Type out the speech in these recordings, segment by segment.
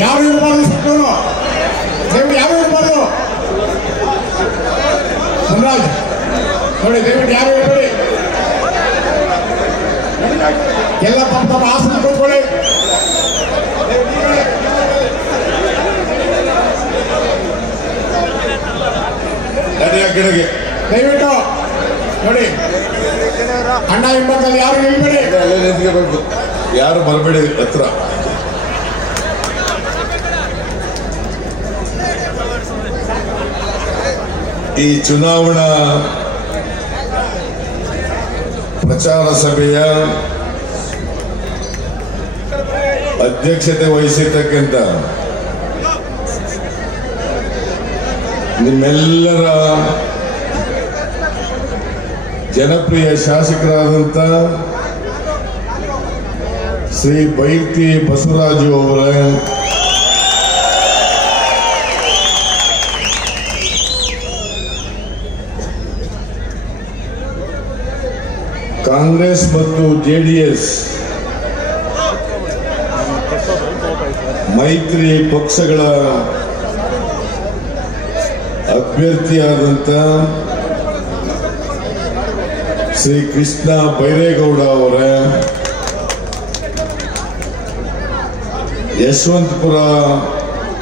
ಯಾರು ಇರಬಾರ್ದು ಸತ್ತವರು ದಯವಿಟ್ಟು ಯಾರು ಇರಬಾರ್ದು ಮುನ್ರಾಜ್ ನೋಡಿ ದಯವಿಟ್ಟು ಯಾರು ಇರಬೇಡಿ ಎಲ್ಲ ತಮ್ಮ ತಮ್ಮ ಆಸನ ಕೂತ್ಕೊಳ್ಳಿ ದಯವಿಟ್ಟು ನೋಡಿ ಅಣ್ಣ ಹಿಂಬದಲ್ಲಿ ಯಾರು ನಿಲ್ಬೇಡಿ ಯಾರು ಬರಬೇಡಿ ಹತ್ರ ಈ ಚುನಾವಣಾ ಪ್ರಚಾರ ಸಭೆಯ ಅಧ್ಯಕ್ಷತೆ ವಹಿಸಿರ್ತಕ್ಕಂಥ ನಿಮ್ಮೆಲ್ಲರ ಜನಪ್ರಿಯ ಶಾಸಕರಾದಂಥ ಶ್ರೀ ಬೈರ್ತಿ ಬಸವರಾಜು ಅವರ ಕಾಂಗ್ರೆಸ್ ಮತ್ತು ಜೆಡಿಎಸ್ ಮೈತ್ರಿ ಪಕ್ಷಗಳ ಅಭ್ಯರ್ಥಿಯಾದಂಥ ಶ್ರೀ ಕೃಷ್ಣ ಬೈರೇಗೌಡ ಅವರ ಯಶವಂತಪುರ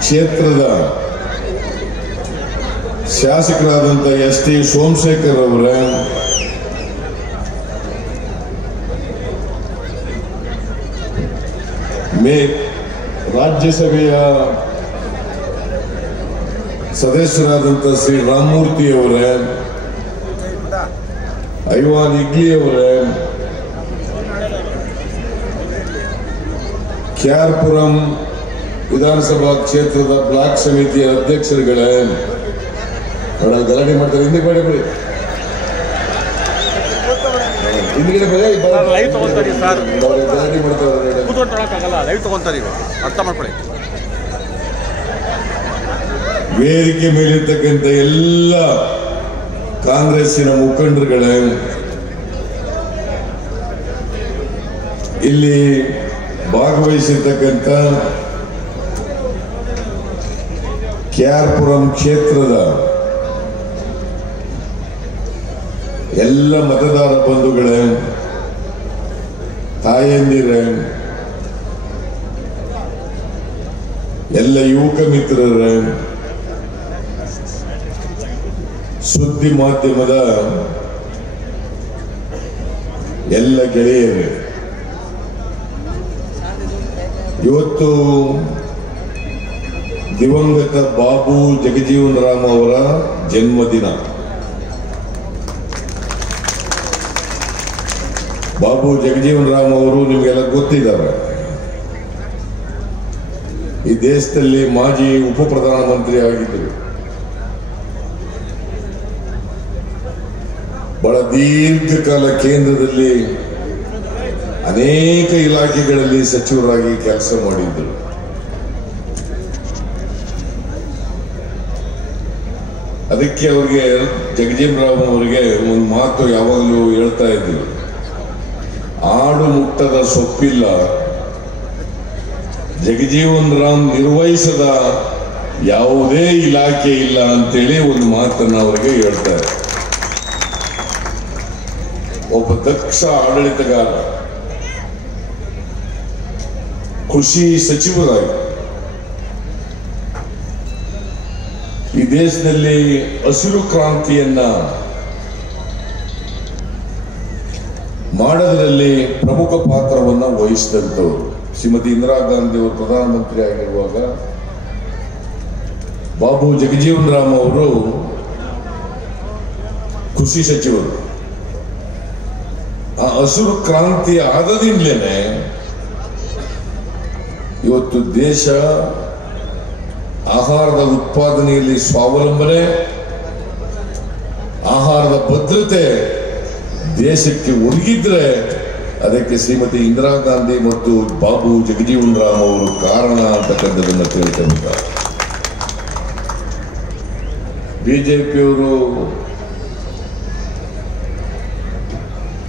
ಕ್ಷೇತ್ರದ ಶಾಸಕರಾದಂಥ ಎಸ್ ಟಿ ಸೋಮಶೇಖರ್ ಅವರ ರಾಜ್ಯಸಭೆಯ ಸದಸ್ಯರಾದಂಥ ಶ್ರೀ ರಾಮಮೂರ್ತಿ ಅವರೇ, ಐವಾನ್ ಇಗ್ಲಿ ಅವರೇ, ಕ್ಯಾರ್ಪುರಂ ವಿಧಾನಸಭಾ ಕ್ಷೇತ್ರದ ಬ್ಲಾಕ್ ಸಮಿತಿಯ ಅಧ್ಯಕ್ಷರುಗಳೇ, ಗಲಾಟೆ ಮಾಡ್ತಾರೆ ಹಿಂದೆ ಬೇಡ ಬಿಡಿ ವೇದಿಕೆ ಮೇಲಿರ್ತಕ್ಕಂಥ ಎಲ್ಲ ಕಾಂಗ್ರೆಸ್ಸಿನ ಮುಖಂಡರುಗಳೇ, ಇಲ್ಲಿ ಭಾಗವಹಿಸಿರ್ತಕ್ಕಂಥ ಕ್ಯಾರ್ಪುರಂ ಕ್ಷೇತ್ರದ ಎಲ್ಲ ಮತದಾರ ಬಂಧುಗಳೇ, ತಾಯಂದಿರೇ, ಎಲ್ಲ ಯುವಕ ಮಿತ್ರರೇ, ಸುದ್ದಿ ಮಾಧ್ಯಮದ ಎಲ್ಲ ಗೆಳೆಯರೇ, ಇವತ್ತು ದಿವಂಗತ ಬಾಬು ಜಗಜೀವನ್ ರಾಮ್ ಅವರ ಜನ್ಮದಿನ. ಬಾಬು ಜಗಜೀವನ್ ರಾಮ್ ಅವರು ನಿಮಗೆಲ್ಲ ಗೊತ್ತಿದ್ದಾರೆ. ಈ ದೇಶದಲ್ಲಿ ಮಾಜಿ ಉಪ ಪ್ರಧಾನಮಂತ್ರಿ ಆಗಿದ್ದರು. ಬಹಳ ದೀರ್ಘಕಾಲ ಕೇಂದ್ರದಲ್ಲಿ ಅನೇಕ ಇಲಾಖೆಗಳಲ್ಲಿ ಸಚಿವರಾಗಿ ಕೆಲಸ ಮಾಡಿದ್ದರು. ಅದಕ್ಕೆ ಅವರಿಗೆ ಜಗಜೀವನ್ ರಾಮ್ ಅವರಿಗೆ ಒಂದು ಮಾತು ಯಾವಾಗಲೂ ಹೇಳ್ತಾ ಇದ್ರು, ಆಡು ಮುಟ್ಟದ ಸೊಪ್ಪಿಲ್ಲ, ಜಗಜೀವನ್ ರಾಮ್ ನಿರ್ವಹಿಸದ ಯಾವುದೇ ಇಲಾಖೆ ಇಲ್ಲ ಅಂತೇಳಿ ಒಂದು ಮಾತನ್ನು ಅವರಿಗೆ ಹೇಳ್ತಾರೆ. ಒಬ್ಬ ದಕ್ಷ ಆಡಳಿತಗಾರ, ಕೃಷಿ ಸಚಿವರಾಗಿ ಈ ದೇಶದಲ್ಲಿ ಹಸಿರು ಕ್ರಾಂತಿಯನ್ನ ಮಾಡೋದರಲ್ಲಿ ಪ್ರಮುಖ ಪಾತ್ರವನ್ನು ವಹಿಸಿದಂಥವರು. ಶ್ರೀಮತಿ ಇಂದಿರಾ ಗಾಂಧಿ ಅವರು ಪ್ರಧಾನಮಂತ್ರಿ ಆಗಿರುವಾಗ ಬಾಬು ಜಗಜೀವನ್ ರಾಮ್ ಅವರು ಕೃಷಿ ಸಚಿವರು. ಆ ಹಸಿರು ಕ್ರಾಂತಿ ಆದದಿಂದಲೇ ಇವತ್ತು ದೇಶ ಆಹಾರದ ಉತ್ಪಾದನೆಯಲ್ಲಿ ಸ್ವಾವಲಂಬನೆ, ಆಹಾರದ ಭದ್ರತೆ ದೇಶಕ್ಕೆ ಒದಗಿದ್ರೆ ಅದಕ್ಕೆ ಶ್ರೀಮತಿ ಇಂದಿರಾ ಗಾಂಧಿ ಮತ್ತು ಬಾಬು ಜಗಜೀವನ್ ರಾಮ್ ಅವರು ಕಾರಣ ಅಂತಕ್ಕಂಥದ್ದನ್ನು ತಿಳ್ಕೊಂಡಿದ್ದಾರೆ. ಬಿಜೆಪಿಯವರು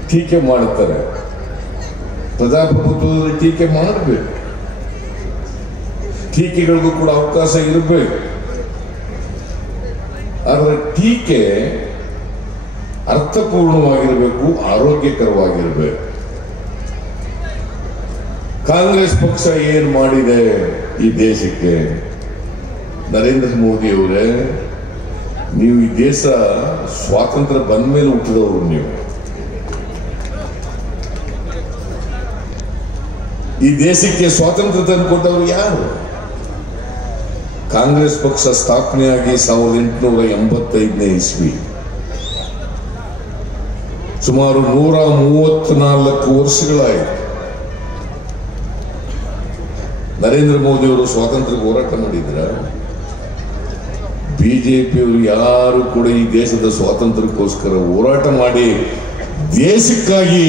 ಟೀಕೆ ಮಾಡುತ್ತಾರೆ. ಪ್ರಜಾಪ್ರಭುತ್ವದಲ್ಲಿ ಟೀಕೆ ಮಾಡಬೇಕು. ಟೀಕೆಗಳಿಗೂ ಕೂಡ ಅವಕಾಶ ಇರಬೇಕು. ಆದರೆ ಟೀಕೆ ಅರ್ಥಪೂರ್ಣವಾಗಿರಬೇಕು, ಆರೋಗ್ಯಕರವಾಗಿರಬೇಕು. ಕಾಂಗ್ರೆಸ್ ಪಕ್ಷ ಏನ್ ಮಾಡಿದೆ ಈ ದೇಶಕ್ಕೆ? ನರೇಂದ್ರ ಮೋದಿ ಅವರೇ, ನೀವು ಈ ದೇಶ ಸ್ವಾತಂತ್ರ್ಯ ಬಂದ ಮೇಲೆ ಹುಟ್ಟಿದವರು. ನೀವು ಈ ದೇಶಕ್ಕೆ ಸ್ವಾತಂತ್ರ್ಯ ತಂದುಕೊಟ್ಟವರು ಯಾರು? ಕಾಂಗ್ರೆಸ್ ಪಕ್ಷ ಸ್ಥಾಪನೆಯಾಗಿ 1885ನೇ ಇಸ್ವಿ, ಸುಮಾರು 134 ವರ್ಷಗಳಾಯಿತು. ನರೇಂದ್ರ ಮೋದಿ ಅವರು ಸ್ವಾತಂತ್ರ್ಯ ಹೋರಾಟ ಮಾಡಿದ್ರ? ಬಿಜೆಪಿಯವರು ಯಾರು ಕೂಡ ಈ ದೇಶದ ಸ್ವಾತಂತ್ರ್ಯಕ್ಕೋಸ್ಕರ ಹೋರಾಟ ಮಾಡಿ ದೇಶಕ್ಕಾಗಿ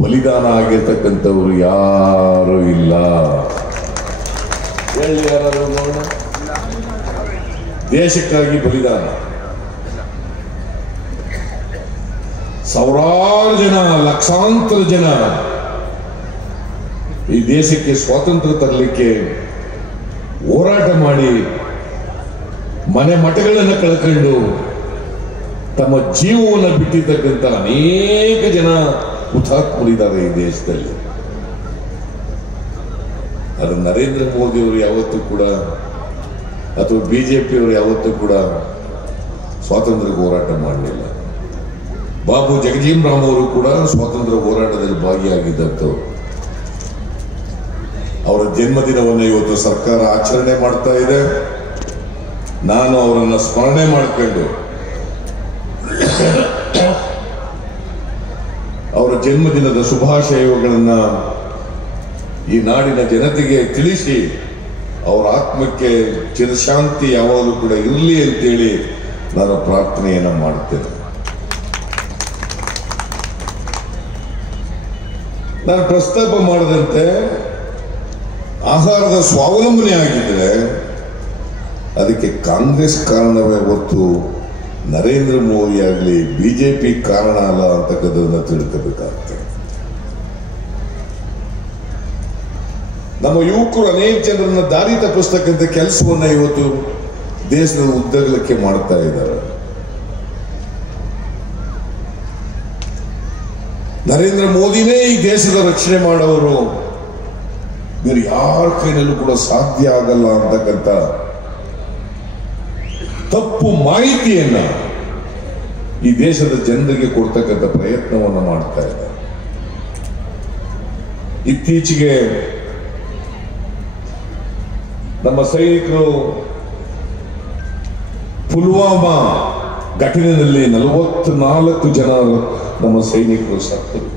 ಬಲಿದಾನ ಆಗಿರ್ತಕ್ಕಂಥವ್ರು ಯಾರು ಇಲ್ಲ. ಹೇಳಿ ಯಾರು ನೋಡೋಣ. ದೇಶಕ್ಕಾಗಿ ಬಲಿದಾನ ಸಾವಿರಾರು ಜನ, ಲಕ್ಷಾಂತರ ಜನ ಈ ದೇಶಕ್ಕೆ ಸ್ವಾತಂತ್ರ್ಯ ತರಲಿಕ್ಕೆ ಹೋರಾಟ ಮಾಡಿ ಮನೆ ಮಠಗಳನ್ನು ಕಳ್ಕೊಂಡು ತಮ್ಮ ಜೀವವನ್ನು ಬಿಟ್ಟಿರ್ತಕ್ಕಂಥ ಅನೇಕ ಜನ ಹುತಾತ್ಮರಿದ್ದಾರೆ ಈ ದೇಶದಲ್ಲಿ. ಅದು ನರೇಂದ್ರ ಮೋದಿ ಅವರು ಯಾವತ್ತೂ ಕೂಡ ಅಥವಾ ಬಿಜೆಪಿಯವರು ಯಾವತ್ತೂ ಕೂಡ ಸ್ವಾತಂತ್ರ್ಯ ಹೋರಾಟ ಮಾಡಲಿಲ್ಲ. ಬಾಬು ಜಗಜೀವನ್ ರಾಮ್ ಅವರು ಕೂಡ ಸ್ವಾತಂತ್ರ್ಯ ಹೋರಾಟದಲ್ಲಿ ಭಾಗಿಯಾಗಿದ್ದಂಥವ್ರು. ಅವರ ಜನ್ಮದಿನವನ್ನು ಇವತ್ತು ಸರ್ಕಾರ ಆಚರಣೆ ಮಾಡ್ತಾ ಇದೆ. ನಾನು ಅವರನ್ನು ಸ್ಮರಣೆ ಮಾಡಿಕೊಂಡು ಅವರ ಜನ್ಮದಿನದ ಶುಭಾಶಯಗಳನ್ನು ಈ ನಾಡಿನ ಜನತೆಗೆ ತಿಳಿಸಿ ಅವರ ಆತ್ಮಕ್ಕೆ ಚಿರಶಾಂತಿ ಯಾವಾಗಲೂ ಕೂಡ ಇರಲಿ ಅಂತೇಳಿ ನಾನು ಪ್ರಾರ್ಥನೆಯನ್ನು ಮಾಡುತ್ತೇನೆ. ನಾನು ಪ್ರಸ್ತಾಪ ಮಾಡದಂತೆ ಆಹಾರದ ಸ್ವಾವಲಂಬನೆ ಆಗಿದ್ರೆ ಅದಕ್ಕೆ ಕಾಂಗ್ರೆಸ್ ಕಾರಣವೇ ಹೊತ್ತು ನರೇಂದ್ರ ಮೋದಿ ಆಗಲಿ ಬಿಜೆಪಿ ಕಾರಣ ಅಲ್ಲ ಅಂತಕ್ಕಂಥದ್ದನ್ನ ತಿಳ್ಕೋಬೇಕಾಗ್ತದೆ. ನಮ್ಮ ಯುವಕರು ಅನೇಕ ಜನರನ್ನ ದಾರಿ ತಪ್ಪಿಸ್ತಕ್ಕಂಥ ಕೆಲಸವನ್ನ ಇವತ್ತು ದೇಶದ ಉದ್ದಗಲಕ್ಕೆ ಮಾಡ್ತಾ ಇದ್ದಾರೆ. ನರೇಂದ್ರ ಮೋದಿನೇ ಈ ದೇಶದ ರಕ್ಷಣೆ ಮಾಡೋರು, ಬೇರೆ ಯಾರ ಕೈನಲ್ಲೂ ಕೂಡ ಸಾಧ್ಯ ಆಗಲ್ಲ ಅಂತಕ್ಕಂಥ ತಪ್ಪು ಮಾಹಿತಿಯನ್ನ ಈ ದೇಶದ ಜನರಿಗೆ ಕೊಡ್ತಕ್ಕಂಥ ಪ್ರಯತ್ನವನ್ನು ಮಾಡ್ತಾ ಇದ್ದಾರೆ. ಇತ್ತೀಚೆಗೆ ನಮ್ಮ ಸೈನಿಕರು ಪುಲ್ವಾಮಾ ಘಟನೆಯಲ್ಲಿ 44 ಜನ ನಮ್ಮ ಸೈನಿಕರು ಸತ್ತರು.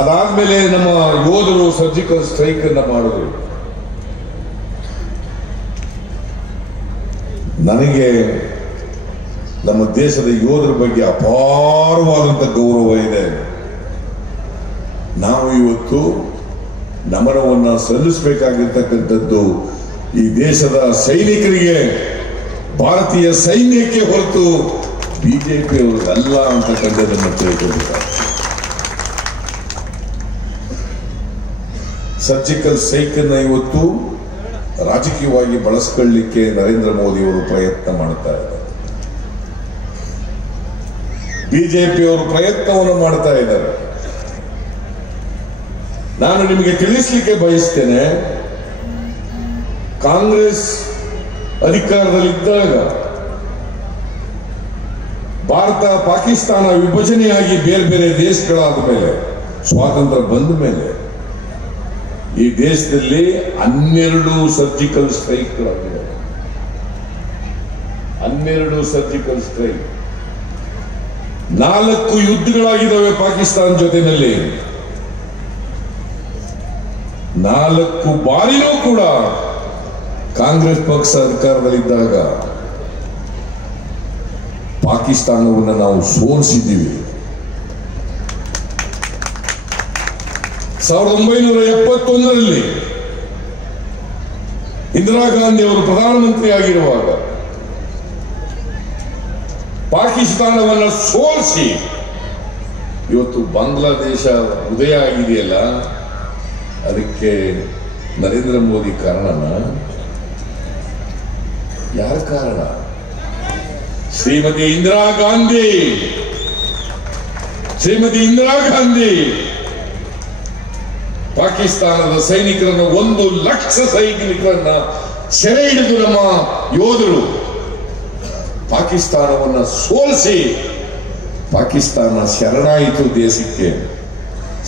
ಅದಾದ್ಮೇಲೆ ನಮ್ಮ ಯೋಧರು ಸರ್ಜಿಕಲ್ ಸ್ಟ್ರೈಕ್ ಅನ್ನ ಮಾಡಿದ್ರು. ನನಗೆ ನಮ್ಮ ದೇಶದ ಯೋಧರ ಬಗ್ಗೆ ಅಪಾರವಾದಂಥ ಗೌರವ ಇದೆ. ನಾವು ಇವತ್ತು ನಮನವನ್ನ ಸಲ್ಲಿಸಬೇಕಾಗಿರ್ತಕ್ಕಂಥದ್ದು ಈ ದೇಶದ ಸೈನಿಕರಿಗೆ, ಭಾರತೀಯ ಸೈನ್ಯಕ್ಕೆ ಹೊರತು ಬಿಜೆಪಿಯವರು ಅಲ್ಲ ಅಂತಕ್ಕಂಥದ್ದನ್ನು ತಿಳ್ಕೊಂಡಿದ್ದಾರೆ. ಸರ್ಜಿಕಲ್ ಸ್ಟ್ರೈಕ್ ಅನ್ನ ಇವತ್ತು ರಾಜಕೀಯವಾಗಿ ಬಳಸ್ಕೊಳ್ಳಿಕ್ಕೆ ನರೇಂದ್ರ ಮೋದಿ ಅವರು ಪ್ರಯತ್ನ ಮಾಡ್ತಾ ಇದ್ದಾರೆ. ಬಿಜೆಪಿಯವರು ಪ್ರಯತ್ನವನ್ನು ಮಾಡ್ತಾ ಇದ್ದಾರೆ. ನಾನು ನಿಮಗೆ ತಿಳಿಸಲಿಕ್ಕೆ ಬಯಸ್ತೇನೆ, ಕಾಂಗ್ರೆಸ್ ಅಧಿಕಾರದಲ್ಲಿದ್ದಾಗ ಭಾರತ ಪಾಕಿಸ್ತಾನ ವಿಭಜನೆಯಾಗಿ ಬೇರೆ ಬೇರೆ ದೇಶಗಳಾದ ಮೇಲೆ, ಸ್ವಾತಂತ್ರ್ಯ ಬಂದ ಮೇಲೆ ಈ ದೇಶದಲ್ಲಿ 12 ಸರ್ಜಿಕಲ್ ಸ್ಟ್ರೈಕ್ಗಳಾಗಿವೆ. 12 ಸರ್ಜಿಕಲ್ ಸ್ಟ್ರೈಕ್, 4 ಯುದ್ಧಗಳಾಗಿದ್ದಾವೆ ಪಾಕಿಸ್ತಾನ ಜೊತೆಯಲ್ಲಿ. 4 ಬಾರಿನೂ ಕೂಡ ಕಾಂಗ್ರೆಸ್ ಪಕ್ಷ ಅಧಿಕಾರದಲ್ಲಿದ್ದಾಗ ಪಾಕಿಸ್ತಾನವನ್ನು ನಾವು ಸೋಲಿಸಿದ್ದೀವಿ. 1971ರಲ್ಲಿ ಇಂದಿರಾ ಗಾಂಧಿ ಅವರು ಪ್ರಧಾನಮಂತ್ರಿ ಆಗಿರುವಾಗ ಪಾಕಿಸ್ತಾನವನ್ನು ಸೋಲಿಸಿ ಇವತ್ತು ಬಾಂಗ್ಲಾದೇಶ ಉದಯ ಆಗಿದೆಯಲ್ಲ, ಅದಕ್ಕೆ ನರೇಂದ್ರ ಮೋದಿ ಕಾರಣನ? ಯಾರ ಕಾರಣ? ಶ್ರೀಮತಿ ಇಂದಿರಾ ಗಾಂಧಿ ಪಾಕಿಸ್ತಾನದ ಸೈನಿಕರನ್ನು 1 ಲಕ್ಷ ಸೈನಿಕರನ್ನ ಸೆರೆ ಹಿಡಿದು ನಮ್ಮ ಯೋಧರು ಪಾಕಿಸ್ತಾನವನ್ನ ಸೋಲಿಸಿ ಪಾಕಿಸ್ತಾನ ಶರಣಾಯಿತು ದೇಶಕ್ಕೆ.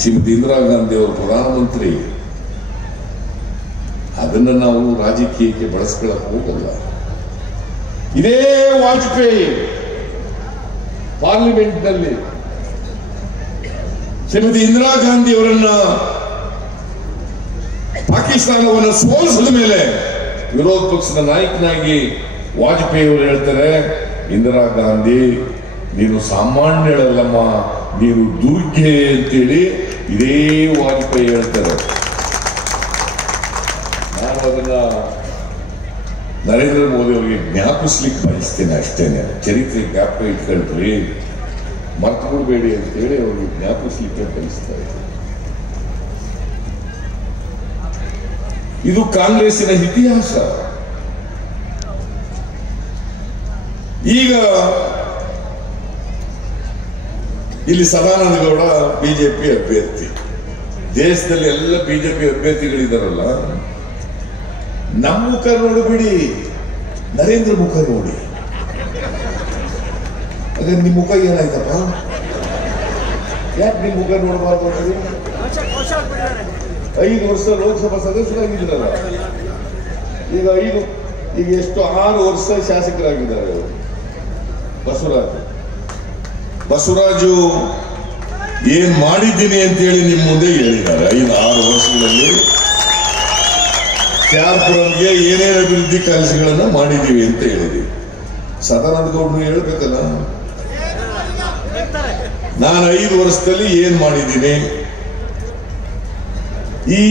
ಶ್ರೀಮತಿ ಇಂದಿರಾ ಗಾಂಧಿ ಅವರು ಪ್ರಧಾನಮಂತ್ರಿ. ಅದನ್ನ ನಾವು ರಾಜಕೀಯಕ್ಕೆ ಬಳಸ್ಕೊಳ್ಳಕ್ಕೆ ಹೋಗಲ್ಲ. ಇದೇ ವಾಜಪೇಯಿ ಪಾರ್ಲಿಮೆಂಟ್ ನಲ್ಲಿ ಶ್ರೀಮತಿ ಇಂದಿರಾ ಗಾಂಧಿ ಅವರನ್ನ ಪಾಕಿಸ್ತಾನವನ್ನು ಸೋಲಿಸಿದ ಮೇಲೆ ವಿರೋಧ ಪಕ್ಷದ ನಾಯಕನಾಗಿ ವಾಜಪೇಯಿ ಅವರು ಹೇಳ್ತಾರೆ, ಇಂದಿರಾ ಗಾಂಧಿ ನೀನು ಸಾಮಾನ್ಯಳಲ್ಲಮ್ಮ, ನೀನು ದುರ್ಗೆ ಅಂತೇಳಿ ಇದೇ ವಾಜಪೇಯಿ ಹೇಳ್ತಾರೆ. ನಾನು ಅದನ್ನ ನರೇಂದ್ರ ಮೋದಿ ಅವರಿಗೆ ಜ್ಞಾಪಿಸ್ಲಿಕ್ಕೆ ಬಯಸ್ತೇನೆ ಅಷ್ಟೇನೆ. ಚರಿತ್ರೆ ಜ್ಞಾಪಕ ಇಟ್ಕೊಳ್ರಿ, ಮರ್ತು ಬಿಡಬೇಡಿ ಅಂತೇಳಿ ಅವ್ರಿಗೆ ಜ್ಞಾಪಿಸ್ಲಿಕ್ಕೆ ಬಯಸ್ತಾ ಇದ್ದಾರೆ. ಇದು ಕಾಂಗ್ರೆಸ್ಸಿನ ಇತಿಹಾಸ. ಈಗ ಇಲ್ಲಿ ಸದಾನಂದ ಗೌಡ ಬಿಜೆಪಿ ಅಭ್ಯರ್ಥಿ. ದೇಶದಲ್ಲಿ ಎಲ್ಲ ಬಿಜೆಪಿ ಅಭ್ಯರ್ಥಿಗಳಿದಾರಲ್ಲ, ನಮ್ಮ ಮುಖ ನೋಡಬೇಡಿ, ನರೇಂದ್ರ ಮುಖ ನೋಡಿ. ಹಾಗಾದ್ರೆ ನಿಮ್ಮ ಮುಖ ಏನಾಯ್ತಪ್ಪ? ಯಾಕೆ ನಿಮ್ಮ ಮುಖ ನೋಡಬಾರ್ದು? 5 ವರ್ಷ ಲೋಕಸಭಾ ಸದಸ್ಯರಾಗಿದ್ದಾರಲ್ಲ, ಈಗ ಎಷ್ಟು 6 ವರ್ಷ ಶಾಸಕರಾಗಿದ್ದಾರೆ. ಬಸವರಾಜು ಏನ್ ಮಾಡಿದ್ದೀನಿ ಅಂತ ಹೇಳಿ ನಿಮ್ಮ ಮುಂದೆ ಹೇಳಿದ್ದಾರೆ. 5-6 ವರ್ಷಗಳಲ್ಲಿ ಕ್ಯಾರ್ಪುರಂಗೆ ಏನೇನು ಅಭಿವೃದ್ಧಿ ಕೆಲಸಗಳನ್ನ ಮಾಡಿದೀವಿ ಅಂತ ಹೇಳಿದೀವಿ. ಸದಾನಂದ ಗೌಡರು ಹೇಳ್ಬೇಕಲ್ಲ, ನಾನು 5 ವರ್ಷದಲ್ಲಿ ಏನ್ ಮಾಡಿದ್ದೀನಿ, ಈ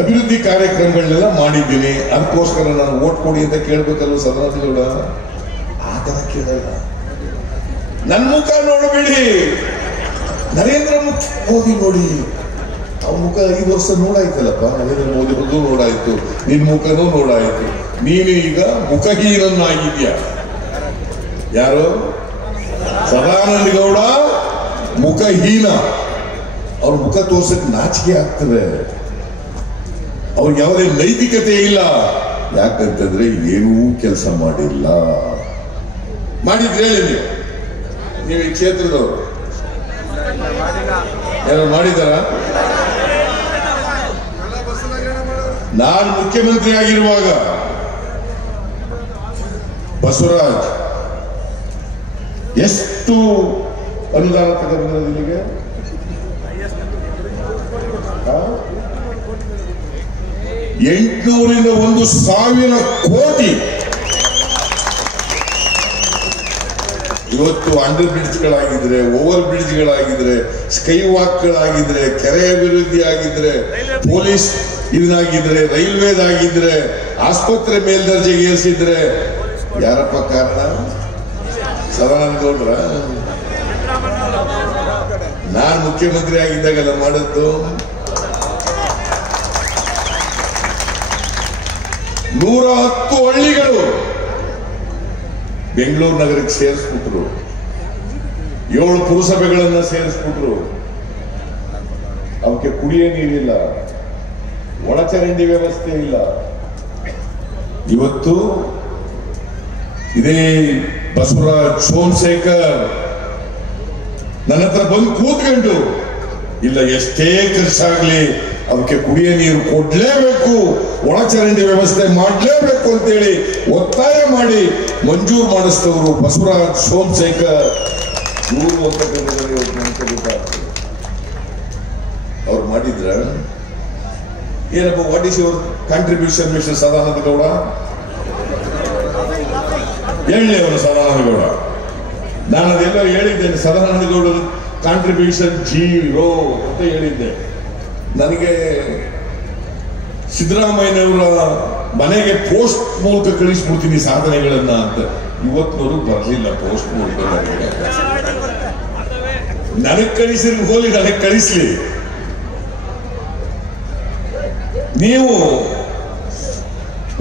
ಅಭಿವೃದ್ಧಿ ಕಾರ್ಯಕ್ರಮಗಳನ್ನೆಲ್ಲ ಮಾಡಿದ್ದೀನಿ, ಅದಕ್ಕೋಸ್ಕರ ನಾನು ವೋಟ್ ಕೊಡಿ ಅಂತ ಕೇಳ್ಬೇಕಲ್ವ ಸದಾನಂದ ಗೌಡ? ಆ ತರ ಕೇಳಲ್ಲ. ನನ್ನ ಮುಖ ನೋಡಬೇಡಿ, ನರೇಂದ್ರ ಮೋದಿ ನೋಡಿ. ಅವ್ರ ಮುಖ 5 ವರ್ಷ ನೋಡಾಯ್ತಲ್ಲಪ್ಪ. ನರೇಂದ್ರ ಮೋದಿ ಅವ್ರದ್ದು ನೋಡಾಯ್ತು, ನಿನ್ ಮುಖನೂ ನೋಡಾಯ್ತು. ನೀನು ಈಗ ಮುಖಹೀನನ್ನಾಗಿದ್ಯಾ. ಯಾರು? ಸದಾನಂದ ಗೌಡ ಮುಖಹೀನ. ಅವ್ರ ಮುಖ ತೋರ್ಸಕ್ಕೆ ನಾಚಿಕೆ ಆಗ್ತದೆ. ಅವ್ರಿಗೆ ಯಾವುದೇ ನೈತಿಕತೆ ಇಲ್ಲ. ಯಾಕಂತಂದ್ರೆ ಏನೂ ಕೆಲಸ ಮಾಡಿಲ್ಲ. ಮಾಡಿದ್ರೆ ಹೇಳಿ ನೀವು ಈ ಕ್ಷೇತ್ರದವರು ಯಾರು ಮಾಡಿದಾರ? ನಾನು ಮುಖ್ಯಮಂತ್ರಿ ಆಗಿರುವಾಗ ಬಸವರಾಜ್ ಎಷ್ಟು ಅನುದಾನ ತಗೊಂಡಿರೋದು ಇಲ್ಲಿಗೆ? 800ರಿಂದ 1,000 ಕೋಟಿ. ಇವತ್ತು ಅಂಡರ್ ಬ್ರಿಡ್ಜ್ಗಳಾಗಿದ್ರೆ, ಓವರ್ ಬ್ರಿಡ್ಜ್ಗಳಾಗಿದ್ರೆ, ಸ್ಕೈ ವಾಕ್ಗಳಾಗಿದ್ರೆ, ಕೆರೆ ಅಭಿವೃದ್ಧಿ ಆಗಿದ್ರೆ, ಪೊಲೀಸ್ ಇದನ್ನಾಗಿದ್ರೆ, ರೈಲ್ವೇದಾಗಿದ್ರೆ, ಆಸ್ಪತ್ರೆ ಮೇಲ್ದರ್ಜೆಗೆ ಏರಿಸಿದ್ರೆ ಯಾರಪ್ಪ ಕಾರಣ? ಸದಾನಂದ ಗೌಡ್ರ. ನಾನು ಮುಖ್ಯಮಂತ್ರಿ ಆಗಿದ್ದಾಗೆಲ್ಲ ಮಾಡಿದ್ದು. 110 ಹಳ್ಳಿಗಳು ಬೆಂಗಳೂರು ನಗರಕ್ಕೆ ಸೇರಿಸ್ಬಿಟ್ರು. 7 ಪುರಸಭೆಗಳನ್ನ ಸೇರಿಸ್ಬಿಟ್ರು. ಅವಕ್ಕೆ ಕುಡಿಯೋ ನೀರಿಲ್ಲ, ಒಳಚರಂಡಿ ವ್ಯವಸ್ಥೆ ಇಲ್ಲ. ಇವತ್ತು ಇದೇ ಬಸವರಾಜ್ ಸೋಮಶೇಖರ್ ನನ್ನ ಹತ್ರ ಬಂದು ಕೂತ್ಕೊಂಡು, ಇಲ್ಲ ಎಷ್ಟೇ ಖರ್ಚಾಗ್ಲಿ ಅವಕ್ಕೆ ಕುಡಿಯೋ ನೀರು ಕೊಡ್ಲೇಬೇಕು, ಒಳಚರಂಡಿ ವ್ಯವಸ್ಥೆ ಮಾಡಲೇಬೇಕು ಅಂತೇಳಿ ಒತ್ತಾಯ ಮಾಡಿ ಮಂಜೂರು ಮಾಡಿಸಿದವರು ಬಸವರಾಜ್ ಸೋಮಶೇಖರ್. ಇವರು ಅವ್ರು ಮಾಡಿದ್ರ ಏನಪ್ಪ? What is your contribution mister Sadananda Gowda? ಹೇಳಿ ಅವರು ಸದಾನಂದ ಗೌಡ. ನಾನು ಅದೆಲ್ಲ ಹೇಳಿದ್ದೇನೆ. ಸದಾನಂದ ಗೌಡರ ಕಾಂಟ್ರಿಬ್ಯೂಷನ್ 0 ಅಂತ ಹೇಳಿದ್ದೆ. ನನಗೆ ಸಿದ್ದರಾಮಯ್ಯನವರ ಮನೆಗೆ ಪೋಸ್ಟ್ ಮೂಲಕ ಕಳಿಸ್ಬಿಡ್ತೀನಿ ಸಾಧನೆಗಳನ್ನ ಅಂತ. ಇವತ್ತಿನವರು ಬರಲಿಲ್ಲ ಪೋಸ್ಟ್ ಮೂಲಕ. ನನಗೆ ಕಳಿಸಿದ್ರೆ ಹೋಲಿ, ನನಗೆ ಕಳಿಸ್ಲಿ. ನೀವು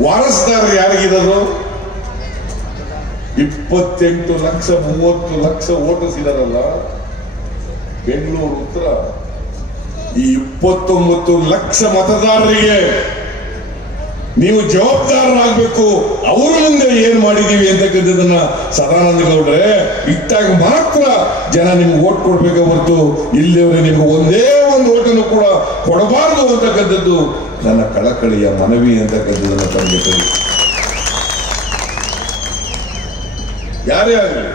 ವಾರಸ್ದಾರ ಯಾರಿಗಿರೋದು? 28 ಲಕ್ಷ 30 ಲಕ್ಷ ವೋಟರ್ಸ್ ಇದಾರಲ್ಲ ಬೆಂಗಳೂರು ಉತ್ತರ. ಈ 29 ಲಕ್ಷ ಮತದಾರರಿಗೆ ನೀವು ಜವಾಬ್ದಾರರಾಗಬೇಕು. ಅವ್ರ ಮುಂದೆ ಏನ್ ಮಾಡಿದೀವಿ ಅಂತಕ್ಕಂಥದನ್ನ ಸದಾನಂದ ಗೌಡ್ರೆ ಇಟ್ಟಾಗ ಮಾತ್ರ ಜನ ನಿಮ್ಗೆ ಓಟ್ ಕೊಡ್ಬೇಕು ಹೊರತು ಇಲ್ಲಿವರೆ ನಿಮ್ಗೆ ಒಂದೇ ಒಂದು ಓಟನ್ನು ಕೂಡ ಕೊಡಬಾರದು ಅಂತಕ್ಕಂಥದ್ದು ನನ್ನ ಕಳಕಳಿಯ ಮನವಿ ಅಂತಕ್ಕಂಥದನ್ನ ತಮಗೆ ತಿಳಿಸಿ. ಯಾರೇ ಆಗಲಿ,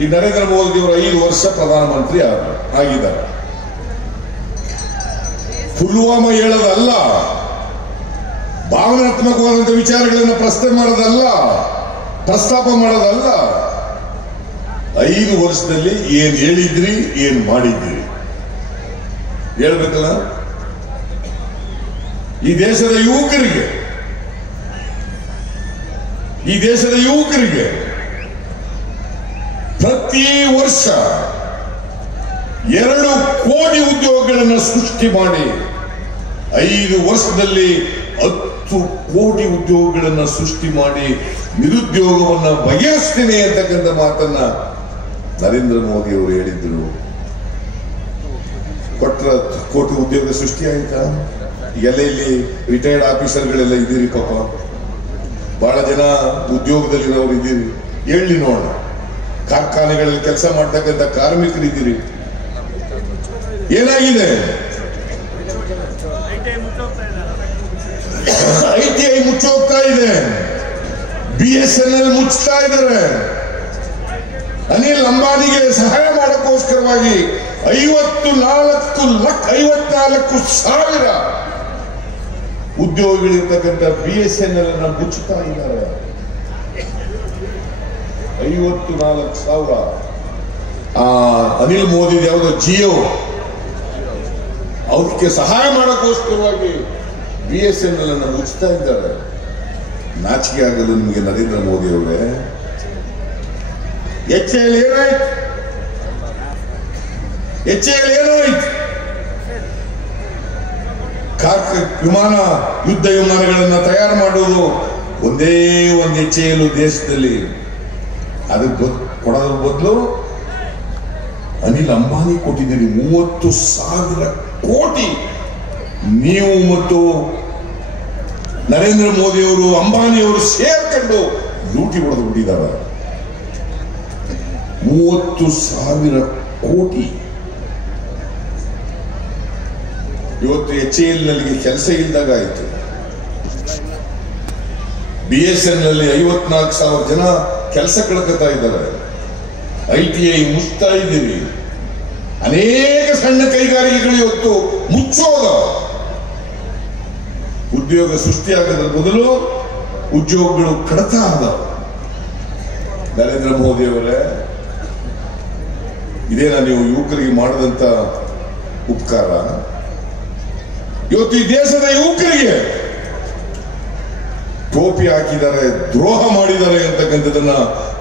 ಈ ನರೇಂದ್ರ ಮೋದಿ ಅವರು 5 ವರ್ಷ ಪ್ರಧಾನಮಂತ್ರಿ ಆಗಿದ್ದಾರೆ. ಪುಲ್ವಾಮಾ ಹೇಳೋದಲ್ಲ, ಭಾವನಾತ್ಮಕವಾದಂಥ ವಿಚಾರಗಳನ್ನು ಪ್ರಸ್ತಾಪ ಮಾಡೋದಲ್ಲ. 5 ವರ್ಷದಲ್ಲಿ ಏನ್ ಹೇಳಿದ್ರಿ, ಏನ್ ಮಾಡಿದ್ರಿ ಹೇಳ್ಬೇಕಲ್ಲ. ಈ ದೇಶದ ಯುವಕರಿಗೆ ಪ್ರತಿ ವರ್ಷ 2 ಕೋಟಿ ಉದ್ಯೋಗಗಳನ್ನು ಸೃಷ್ಟಿ ಮಾಡಿ 5 ವರ್ಷದಲ್ಲಿ 10 ಕೋಟಿ ಉದ್ಯೋಗಗಳನ್ನು ಸೃಷ್ಟಿ ಮಾಡಿ ನಿರುದ್ಯೋಗವನ್ನ ಬಗೆಹರಿಸ್ತೀನಿ ಅಂತಕ್ಕಂಥ ಮಾತನ್ನ ನರೇಂದ್ರ ಮೋದಿ ಅವರು ಹೇಳಿದ್ರು. ಕೊಟ್ರ 10 ಕೋಟಿ ಉದ್ಯೋಗ ಸೃಷ್ಟಿ ಆಯ್ತಾ? ಎಲ್ಲ ಇಲ್ಲಿ ರಿಟೈರ್ಡ್ ಆಫೀಸರ್ಗಳೆಲ್ಲ ಇದ್ದೀರಿ, ಪಾಪ ಬಹಳ ಜನ ಉದ್ಯೋಗದಲ್ಲಿರೋರು ಇದ್ದೀರಿ. ಹೇಳಿ ನೋಡೋಣ, ಕಾರ್ಖಾನೆಗಳಲ್ಲಿ ಕೆಲಸ ಮಾಡ್ತಕ್ಕಂಥ ಕಾರ್ಮಿಕರಿದ್ದೀರಿ. ಏನಾಗಿದೆ? ITI ಮುಚ್ಚೋಗ್ತಾ ಇದೆ, BSNL ಮುಚ್ತಾ ಇದ್ದಾರೆ. ಅನಿಲ್ ಅಂಬಾನಿಗೆ ಸಹಾಯ ಮಾಡೋಕ್ಕೋಸ್ಕರವಾಗಿ 54,000 ಉದ್ಯೋಗಿಗಳಿರ್ತಕ್ಕಂಥ BSNL ಅನ್ನ ಮುಚ್ಚುತ್ತಾ ಇದ್ದಾರೆ. 54,000. ಅನಿಲ್ ಮೋದಿ ಯಾವುದೋ ಜಿಯೋ, ಅವಕ್ಕೆ ಸಹಾಯ ಮಾಡೋಕ್ಕೋಸ್ಕರವಾಗಿ BSNL ಅನ್ನು ಮುಚ್ತಾ ಇದ್ದಾರೆ. ನಾಚಿಕೆ ಆಗಲು ನಿಮಗೆ ನರೇಂದ್ರ ಮೋದಿ ಅವರೇ. HAL ಏನಾಯ್ತು? ವಿಮಾನ ಯುದ್ಧ ವಿಮಾನಗಳನ್ನು ತಯಾರು ಮಾಡುವುದು ಒಂದೇ ಒಂದು HAL ದೇಶದಲ್ಲಿ. ಅದಕ್ಕೆ ಕೊಡೋದ್ರ ಬದಲು ಅನಿಲ್ ಅಂಬಾನಿ ಕೊಟ್ಟಿದ್ದೀರಿ 30,000 ಕೋಟಿ. ನೀವು ಮತ್ತು ನರೇಂದ್ರ ಮೋದಿ ಅವರು, ಅಂಬಾನಿ ಅವರು ಸೇರ್ಕೊಂಡು ಲೂಟಿ ಹೊಡೆದು ಬಿಟ್ಟಿದ್ದಾರೆ. 30,000 ಕೋಟಿ. ಇವತ್ತು HAL ನಲ್ಲಿ ಕೆಲಸ ಇಲ್ದಾಗ ಆಯ್ತು. BSNL 54,000 ಜನ ಕೆಲಸ ಕಳ್ಕೊತಾ ಇದ್ದಾರೆ. ITI ಮುಚ್ತಾ ಇದ್ದೀರಿ. ಅನೇಕ ಸಣ್ಣ ಕೈಗಾರಿಕೆಗಳು ಇವತ್ತು ಮುಚ್ಚೋದ. ಉದ್ಯೋಗ ಸೃಷ್ಟಿಯಾಗೋದ್ರ ಬದಲು ಉದ್ಯೋಗಗಳು ಕಡಿತ ಆದ. ನರೇಂದ್ರ ಮೋದಿ ಅವರೇ, ಇದೇನಾ ನೀವು ಯುವಕರಿಗೆ ಮಾಡಿದಂತ ಉಪಕಾರ? ಇವತ್ತು ಈ ದೇಶದ ಯುವಕರಿಗೆ ಟೋಪಿ ಹಾಕಿದ್ದಾರೆ, ದ್ರೋಹ ಮಾಡಿದ್ದಾರೆ ಅಂತಕ್ಕಂಥದನ್ನ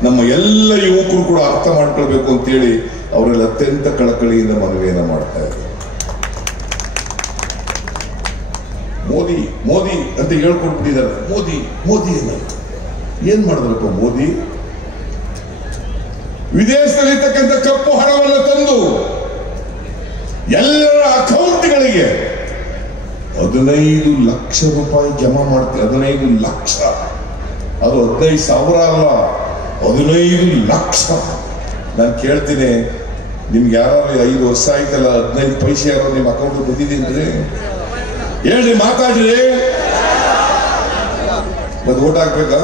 ನಮ್ಮ ಎಲ್ಲ ಯುವಕರು ಕೂಡ ಅರ್ಥ ಮಾಡ್ಕೊಳ್ಬೇಕು ಅಂತೇಳಿ ಅವರೆಲ್ಲ ಅತ್ಯಂತ ಕಳಕಳಿಯಿಂದ ಮನವಿಯನ್ನ ಮಾಡ್ತಾ ಇದ್ದಾರೆ. ಮೋದಿ ಮೋದಿ ಅಂತ ಹೇಳ್ಕೊಟ್ಬಿಟ್ಟಿದ್ದಾರೆ. ಮೋದಿ ಏನ್ ಮಾಡಿದ್ರಪ್ಪ ಮೋದಿ? ವಿದೇಶದಲ್ಲಿರ್ತಕ್ಕಂಥ ಕಪ್ಪು ಹಣವನ್ನು ತಂದು ಎಲ್ಲರ ಅಕೌಂಟ್ಗಳಿಗೆ 15 ಲಕ್ಷ ರೂಪಾಯಿ ಜಮಾ ಮಾಡ್ತೀವಿ. 15 ಲಕ್ಷ, ಅದು 15,000 ಅಲ್ಲ, 15 ಲಕ್ಷ. ನಾನು ಕೇಳ್ತೀನಿ, ನಿಮ್ಗೆ ಯಾರು 5 ವರ್ಷ ಆಯ್ತಲ್ಲ, 15 ಪೈಸೆ ಯಾರೋ ನಿಮ್ಮ ಅಕೌಂಟ್ ಬಂದಿದ್ದೀನ್ರಿ? ಹೇಳ್ರಿ, ಮಾತಾಡ್ರಿ. ಮತ್ತೆ ಓಟ್ ಹಾಕ್ಬೇಕಾ?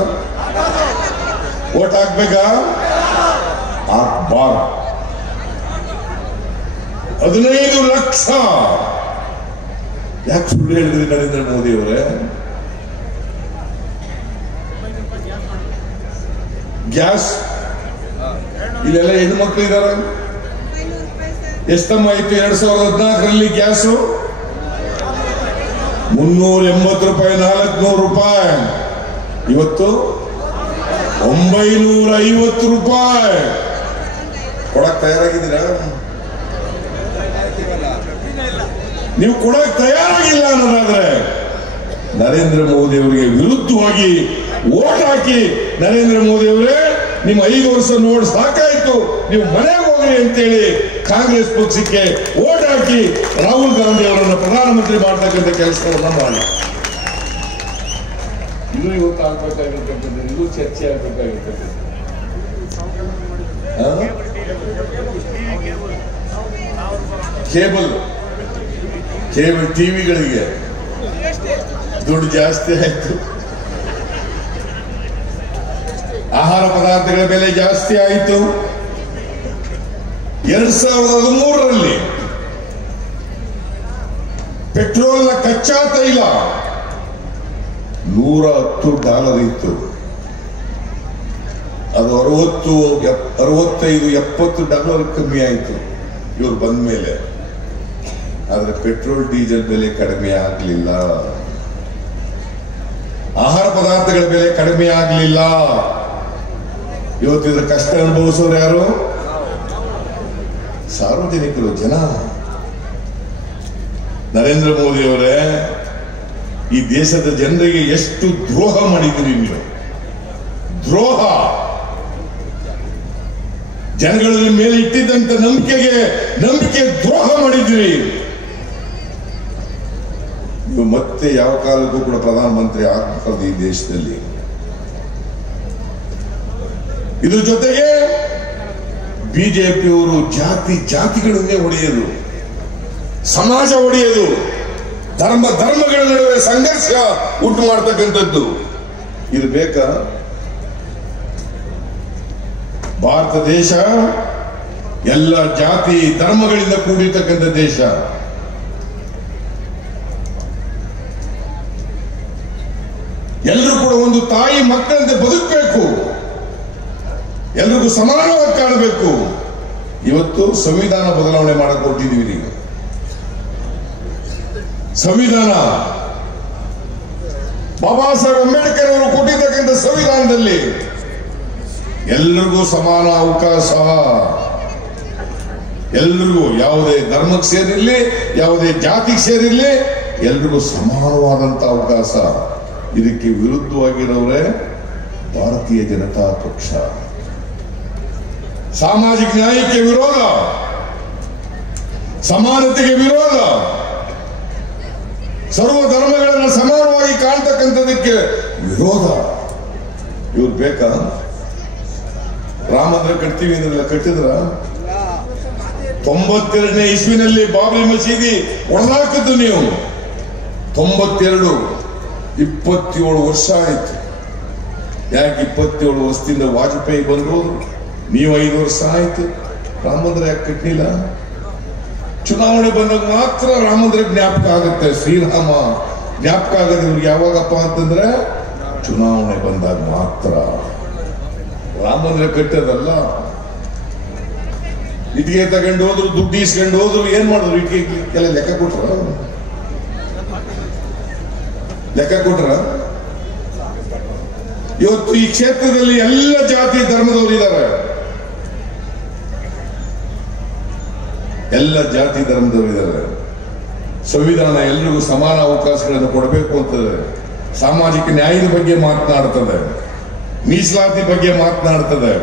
ಹಾಕ್ಬಾರ್ದು. 15 ಲಕ್ಷ ಯಾಕೆ ಸುಳ್ಳು ಹೇಳಿದ್ರಿ ನರೇಂದ್ರ ಮೋದಿ ಅವರೇ? ಗ್ಯಾಸ್ ಇಲ್ಲೆಲ್ಲ ಹೆಣ್ಮಕ್ಳು ಇದ್ದಾರೆ. ಎಷ್ಟಮ್ಮ ಆಯ್ತು 2014ರಲ್ಲಿ ಗ್ಯಾಸು? 380 ರೂಪಾಯಿ, 400 ರೂಪಾಯಿ. ಇವತ್ತು 950 ರೂಪಾಯಿ. ಕೊಡಕ್ ತಯಾರಾಗಿದ್ದೀರಾ? ನೀವು ಕೊಡಕ್ ತಯಾರಾಗಿಲ್ಲ ಅನ್ನೋದಾದ್ರೆ ನರೇಂದ್ರ ಮೋದಿ ಅವರಿಗೆ ವಿರುದ್ಧವಾಗಿ ವೋಟ್ ಹಾಕಿ, ನರೇಂದ್ರ ಮೋದಿ ಅವರೇ ನಿಮ್ಮ 5 ವರ್ಷ ನೋಡಿ ಸಾಕಾಯ್ತು, ನೀವು ಮನೆಗೆ ಹೋಗ್ರಿ ಅಂತೇಳಿ ಕಾಂಗ್ರೆಸ್ ಪಕ್ಷಕ್ಕೆ ವೋಟ್ ಹಾಕಿ ರಾಹುಲ್ ಗಾಂಧಿ ಅವರನ್ನು ಪ್ರಧಾನಮಂತ್ರಿ ಮಾಡತಕ್ಕಂಥ ಕೆಲಸವನ್ನ ಮಾಡಿ. ಇದು ಇವತ್ತು ಆಗ್ಬೇಕಾಗಿರ್ತಕ್ಕಂಥದ್ದು, ಇದು ಚರ್ಚೆ ಆಗ್ಬೇಕಾಗಿರ್ತಕ್ಕಂಥದ್ದು. ಕೇಬಲ್ ಟಿವಿಗಳಿಗೆ ದುಡ್ಡು ಜಾಸ್ತಿ ಆಯ್ತು, ಆಹಾರ ಪದಾರ್ಥಗಳ ಬೆಲೆ ಜಾಸ್ತಿ ಆಯಿತು. 2013ರಲ್ಲಿ ಪೆಟ್ರೋಲ್ನ ಕಚ್ಚಾ ತೈಲ $110 ಇತ್ತು. ಅದು $65-70 ಕಮ್ಮಿ ಆಯಿತು ಇವ್ರು ಬಂದ ಮೇಲೆ. ಆದ್ರೆ ಪೆಟ್ರೋಲ್ ಡೀಸೆಲ್ ಬೆಲೆ ಕಡಿಮೆ ಆಗಲಿಲ್ಲ, ಆಹಾರ ಪದಾರ್ಥಗಳ ಬೆಲೆ ಕಡಿಮೆ ಆಗಲಿಲ್ಲ. ಇವತ್ತಿದ್ರ ಕಷ್ಟ ಅನುಭವಿಸೋರು ಯಾರು? ಸಾರ್ವಜನಿಕರು, ಜನ. ನರೇಂದ್ರ ಮೋದಿ ಅವರೇ, ಈ ದೇಶದ ಜನರಿಗೆ ಎಷ್ಟು ದ್ರೋಹ ಮಾಡಿದ್ದೀರಿ ನೀವು. ದ್ರೋಹ, ಜನಗಳ ಮೇಲೆ ಇಟ್ಟಿದ್ದಂತ ನಂಬಿಕೆ ದ್ರೋಹ ಮಾಡಿದ್ದೀರಿ ನೀವು. ಮತ್ತೆ ಯಾವ ಕಾಲಕ್ಕೂ ಕೂಡ ಪ್ರಧಾನಮಂತ್ರಿ ಆಗಬಾರದು ಈ ದೇಶದಲ್ಲಿ. ಇದ್ರ ಜೊತೆಗೆ ಬಿಜೆಪಿಯವರು ಜಾತಿಗಳನ್ನೇ ಒಡೆಯೋದು, ಸಮಾಜ ಒಡೆಯೋದು, ಧರ್ಮಗಳ ನಡುವೆ ಸಂಘರ್ಷ ಉಂಟು ಮಾಡತಕ್ಕಂಥದ್ದು. ಇದು ಬೇಕಾ? ಭಾರತ ದೇಶ ಎಲ್ಲ ಜಾತಿ ಧರ್ಮಗಳಿಂದ ಕೂಡಿರ್ತಕ್ಕಂಥ ದೇಶ. ಎಲ್ಲರೂ ಕೂಡ ಒಂದು ತಾಯಿ ಮಕ್ಕಳಂತೆ ಬದುಕಬೇಕು, ಎಲ್ರಿಗೂ ಸಮಾನವಾಗಿ ಕಾಣಬೇಕು. ಇವತ್ತು ಸಂವಿಧಾನ ಬದಲಾವಣೆ ಮಾಡಕ್ ಕೊಟ್ಟಿದ್ದೀವಿ. ಸಂವಿಧಾನ ಬಾಬಾ ಸಾಹೇಬ್ ಅಂಬೇಡ್ಕರ್ ಅವರು ಕೊಟ್ಟಿರ್ತಕ್ಕಂಥ ಸಂವಿಧಾನದಲ್ಲಿ ಎಲ್ರಿಗೂ ಸಮಾನ ಅವಕಾಶ, ಎಲ್ರಿಗೂ ಯಾವುದೇ ಧರ್ಮಕ್ಕೆ ಸೇರಿರ್ಲಿ, ಯಾವುದೇ ಜಾತಿಗೆ ಸೇರಿರ್ಲಿ, ಎಲ್ರಿಗೂ ಸಮಾನವಾದಂತ ಅವಕಾಶ. ಇದಕ್ಕೆ ವಿರುದ್ಧವಾಗಿರೋರೇ ಭಾರತೀಯ ಜನತಾ ಪಕ್ಷ. ಸಾಮಾಜಿಕ ನ್ಯಾಯಕ್ಕೆ ವಿರೋಧ, ಸಮಾನತೆಗೆ ವಿರೋಧ, ಸರ್ವ ಧರ್ಮಗಳನ್ನು ಸಮಾನವಾಗಿ ಕಾಣ್ತಕ್ಕಂಥದಕ್ಕೆ ವಿರೋಧ. ಇವ್ರು ಬೇಕಾ? ರಾಮ ಮಂದಿರ ಕಟ್ತೀವಿ ಅಂದ್ರಲ್ಲ, ಕಟ್ಟಿದ್ರ? 92ನೇ ಇಸ್ವಿನಲ್ಲಿ ಬಾಬ್ರಿ ಮಸೀದಿ ಒಡೆದಾಕಿದ್ದು ನೀವು. 92, 27 ವರ್ಷ ಆಯ್ತು. ಯಾಕೆ 27 ವರ್ಷದಿಂದ ವಾಜಪೇಯಿ ಬಂದ್ರು, ನೀವು 5 ವರ್ಷ ಆಯ್ತು. ರಾಮ ಮಂದಿರ ಯಾಕೆ ಕಟ್ಟಲಿಲ್ಲ? ಚುನಾವಣೆ ಬಂದಾಗ ಮಾತ್ರ ರಾಮ ಮಂದಿರ ಜ್ಞಾಪಕ ಆಗುತ್ತೆ. ಶ್ರೀರಾಮ ಜ್ಞಾಪಕ ಆಗೋದು ಇವ್ರಿಗೆ ಯಾವಾಗಪ್ಪ ಅಂತಂದ್ರೆ ಚುನಾವಣೆ ಬಂದಾಗ ಮಾತ್ರ. ರಾಮ ಮಂದಿರ ಕಟ್ಟೋದಲ್ಲ. ಇಟ್ಟಿಗೆ ತಗೊಂಡು ಹೋದ್ರು, ದುಡ್ಡು ಇಸ್ಕೊಂಡು ಹೋದ್ರು, ಏನ್ ಮಾಡಿದ್ರು? ಇಟ್ಟಿಗೆ ಲೆಕ್ಕ ಕೊಟ್ರ? ಇವತ್ತು ಈ ಕ್ಷೇತ್ರದಲ್ಲಿ ಎಲ್ಲ ಜಾತಿ ಧರ್ಮದವರು ಇದ್ದಾರೆ. ಎಲ್ಲ ಜಾತಿ ಧರ್ಮದವರು ಇದ್ದಾರೆ. ಸಂವಿಧಾನ ಎಲ್ರಿಗೂ ಸಮಾನ ಅವಕಾಶಗಳನ್ನು ಕೊಡಬೇಕು ಅಂತದೆ. ಸಾಮಾಜಿಕ ನ್ಯಾಯದ ಬಗ್ಗೆ ಮಾತನಾಡ್ತದೆ, ಮೀಸಲಾತಿ ಬಗ್ಗೆ ಮಾತನಾಡ್ತದೆ,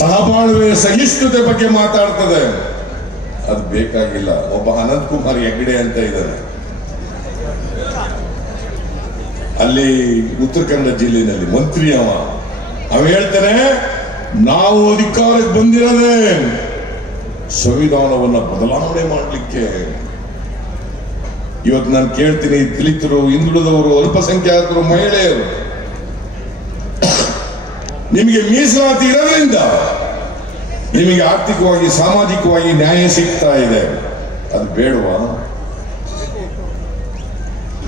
ಸಹಬಾಳ್ವೆ ಸಹಿಷ್ಣುತೆ ಬಗ್ಗೆ ಮಾತಾಡ್ತದೆ. ಅದು ಬೇಕಾಗಿಲ್ಲ. ಒಬ್ಬ ಅನಂತ್ ಕುಮಾರ್ ಹೆಗ್ಡೆ ಅಂತ ಇದ್ದಾನೆ, ಅಲ್ಲಿ ಉತ್ತರ ಕನ್ನಡ ಜಿಲ್ಲೆಯಲ್ಲಿ ಮಂತ್ರಿ. ಅವ ಹೇಳ್ತಾನೆ, ನಾವು ಅಧಿಕಾರಕ್ಕೆ ಬಂದಿರೋದೇ ಸಂವಿಧಾನವನ್ನ ಬದಲಾವಣೆ ಮಾಡಲಿಕ್ಕೆ. ಇವತ್ತು ನಾನು ಕೇಳ್ತೀನಿ, ದಲಿತರು, ಹಿಂದುಳಿದವರು, ಅಲ್ಪಸಂಖ್ಯಾತರು, ಮಹಿಳೆಯರು, ನಿಮಗೆ ಮೀಸಲಾತಿ ಇರೋದ್ರಿಂದ ನಿಮಗೆ ಆರ್ಥಿಕವಾಗಿ ಸಾಮಾಜಿಕವಾಗಿ ನ್ಯಾಯ ಸಿಗ್ತಾ ಇದೆ. ಅದು ಬೇಡವಾ?